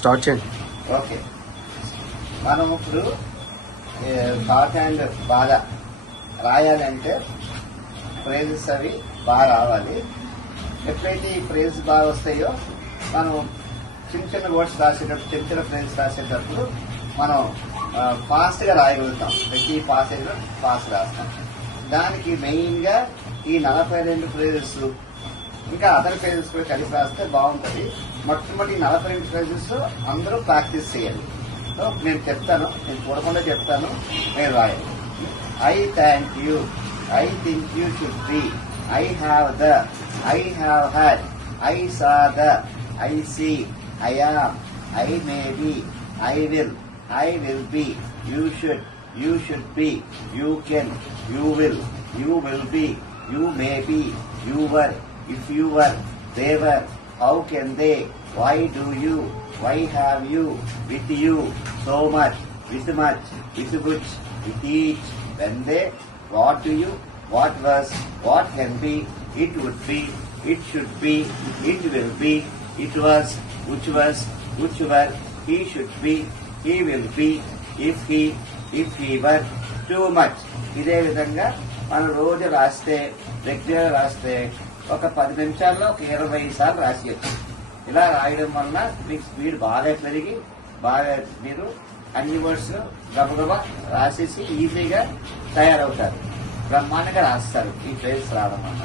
Start చేయండి. Okay, మనం ఇప్పుడు షార్ట్ హ్యాండ్ బాగా రాయాలంటే ఫ్రేజెస్ అవి బాగా రావాలి. ఎప్పుడైతే ఈ ఫ్రేజెస్ బాగా వస్తాయో మనం చిన్న చిన్న వర్డ్స్ రాసేటప్పుడు, చిన్న చిన్న ఫ్రేజెస్ రాసేటప్పుడు మనం ఫాస్ట్గా రాయగలుగుతాం. ప్రతి పాసేజ్లో ఫాస్ట్ రాస్తాం. దానికి మెయిన్గా ఈ 42 ఫ్రేజెస్ ఇంకా అదర్ ఫ్రేజెస్ కూడా కలిసి రాస్తే బాగుంటుంది. మొట్టమొదటి 42 ఫ్రేజెస్ అందరూ ప్రాక్టీస్ చేయాలి. సో నేను చెప్తాను, నేను చూడకుండా చెప్తాను, నేను రాయాలి. I thank you, I think you should be, I have the, I have had, I saw the, I see, I am, I may be, I will be, you should be, you can, you will be, you may be, you were, if you were, they were, how can they, why do you, why have you, with you, so much, with which, with each, when they, what do you, what was, what can be, it would be, it should be, it will be, it was, which were, he should be, he will be, if he were, too much. ఇదే విధంగా మనం రోజు రాస్తే, regular రాస్తే ఒక 10 నిమిషాల్లో ఒక 20 సార్లు రాసేయచ్చు. ఇలా రాయడం వల్ల మీకు స్పీడ్ బాగా పెరిగి బాగా మీరు అన్ని వర్డ్స్ గబగబా రాసేసి ఈజీగా తయారవుతారు. బ్రహ్మాండంగా రాస్తారు ఈ ఫ్రేజ్ రావడం వల్ల.